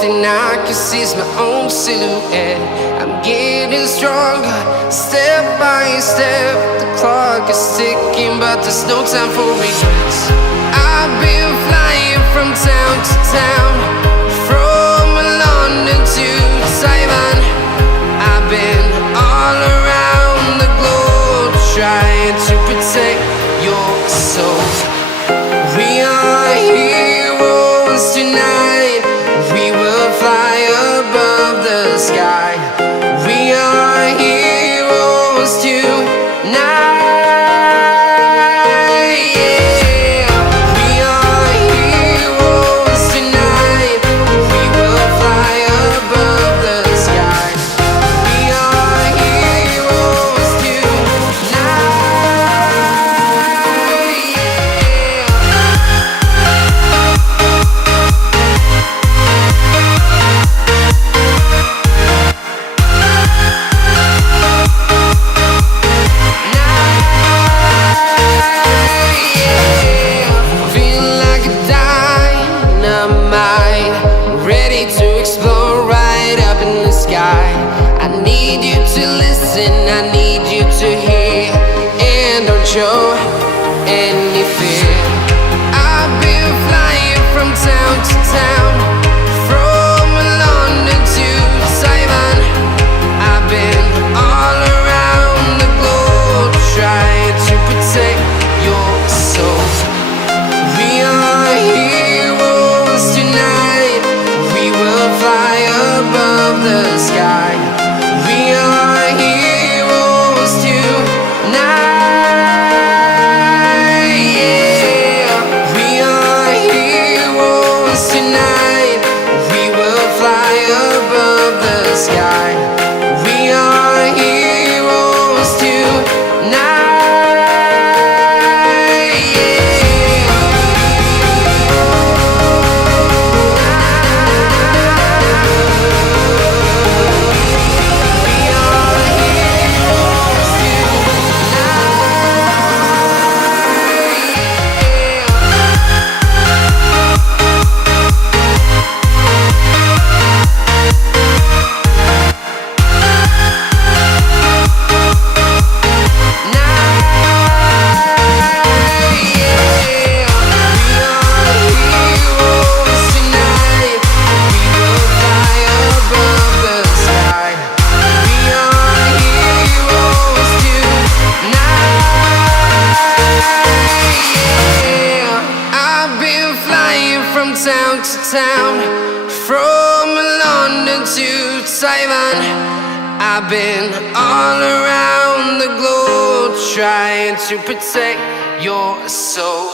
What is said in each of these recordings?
thing I can see is my own silhouette. I'm getting stronger, step by step. The clock is ticking, but there's no time for regrets. I've been flying from town to town, from London to Taiwan. I've been all around the globe, trying to protect your soul. We are heroes tonight. We will fly above the sky. We are heroes tonight. Show any fear. I've been flying from town to town, from London to Taiwan. I've been all around the globe, trying to protect your soul. We are heroes tonight. We will fly above the sky. We are heroes tonight. I've been all around the globe, trying to protect your soul.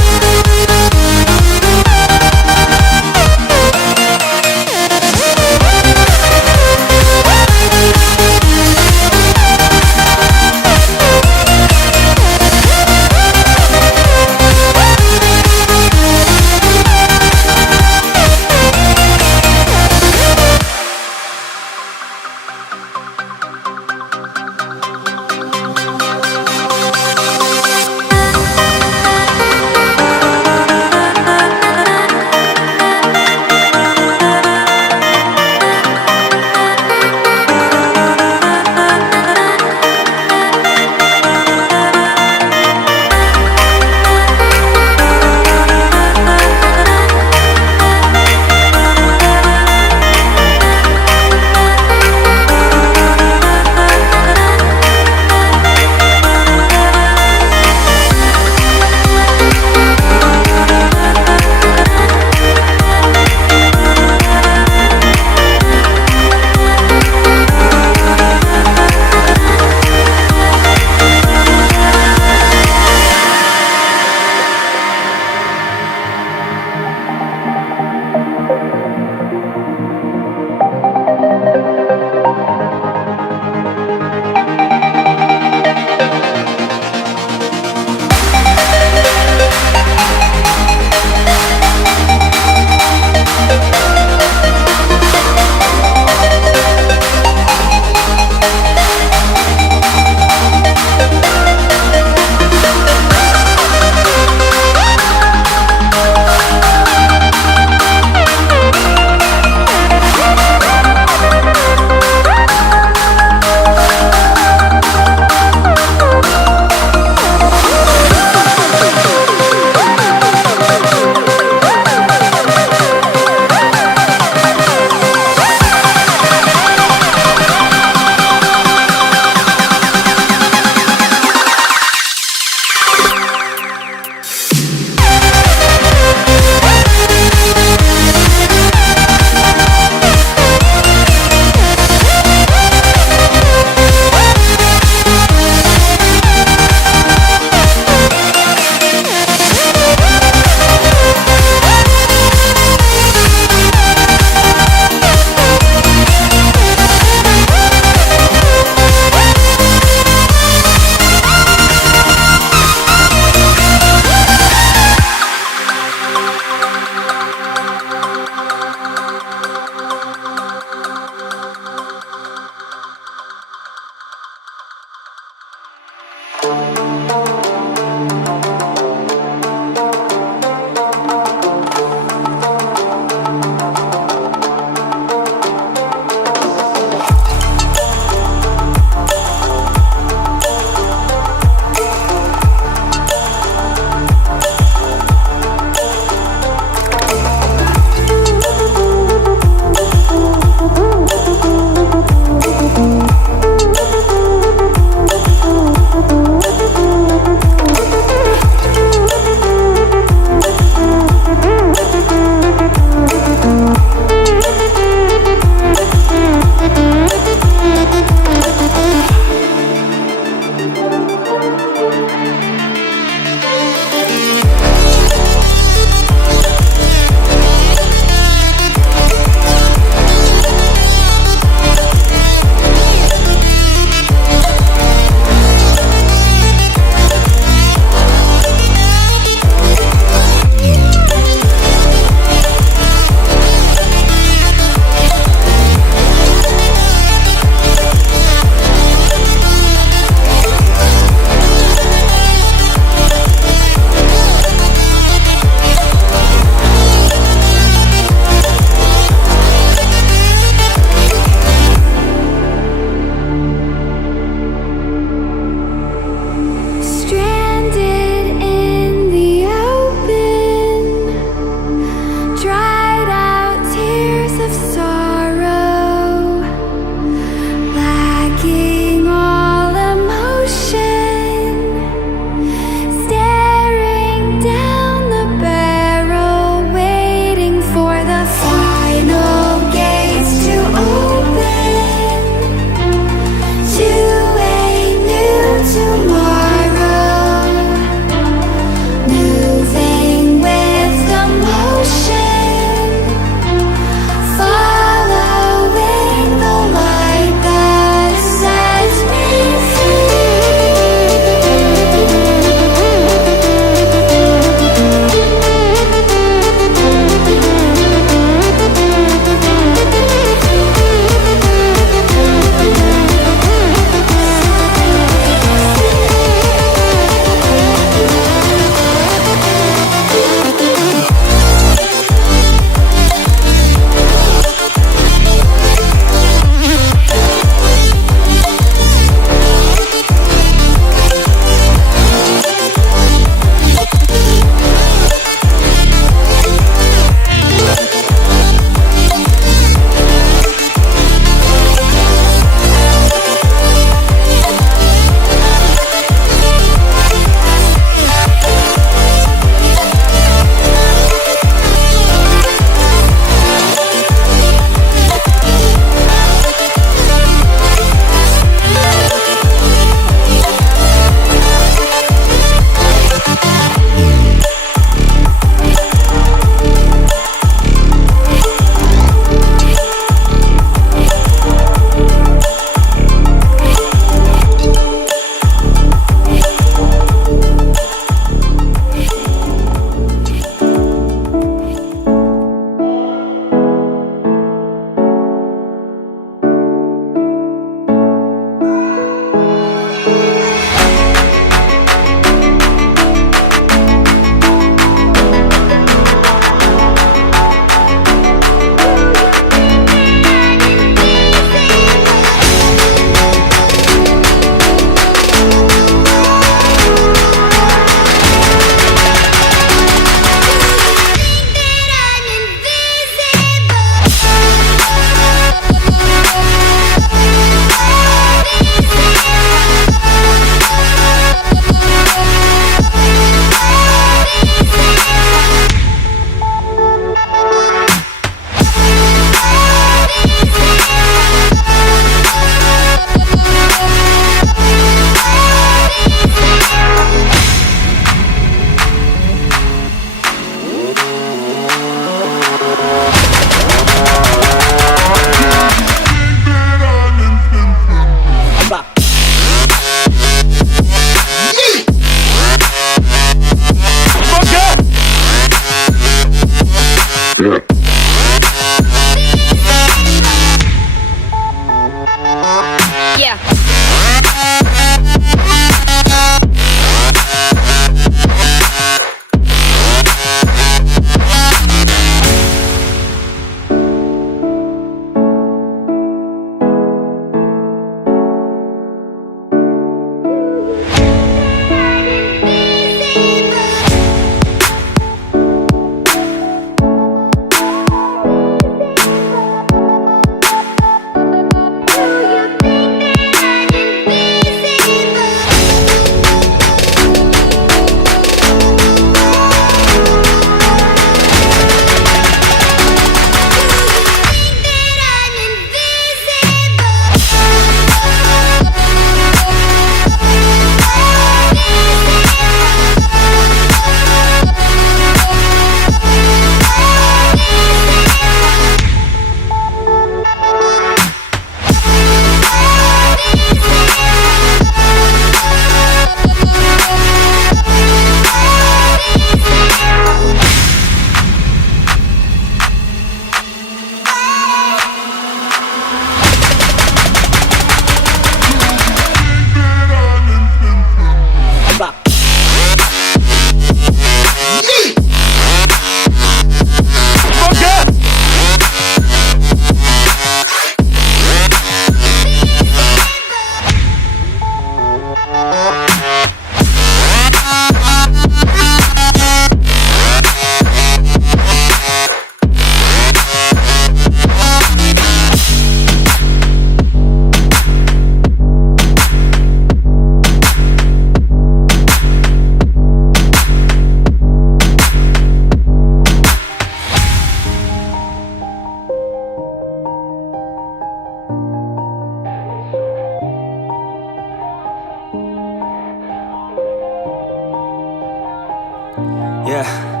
yeah.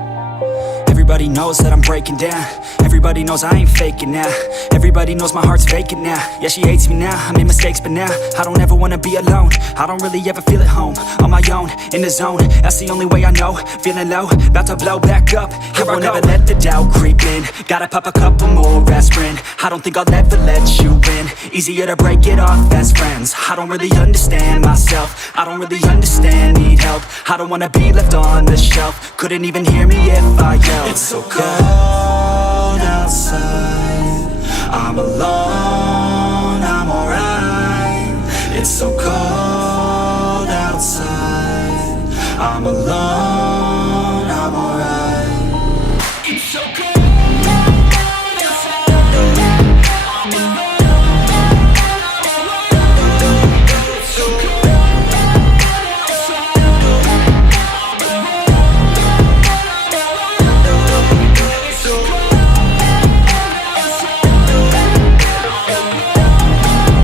Everybody knows that I'm breaking down. Everybody knows I ain't faking now. Everybody knows my heart's vacant now. Yeah, she hates me now, I made mistakes but now I don't ever wanna be alone. I don't really ever feel at home. On my own, in the zone, that's the only way I know. Feeling low, about to blow back up. Here I won't ever let the doubt creep in. Gotta pop a couple more aspirin. I don't think I'll ever let you in. Easier to break it off best friends. I don't really understand myself. I don't really understand, need help. I don't wanna be left on the shelf. Couldn't even hear me if I yelled. It's so cold outside, I'm alone, I'm alright. It's so cold outside, I'm alone, I'm alright. It's so cold.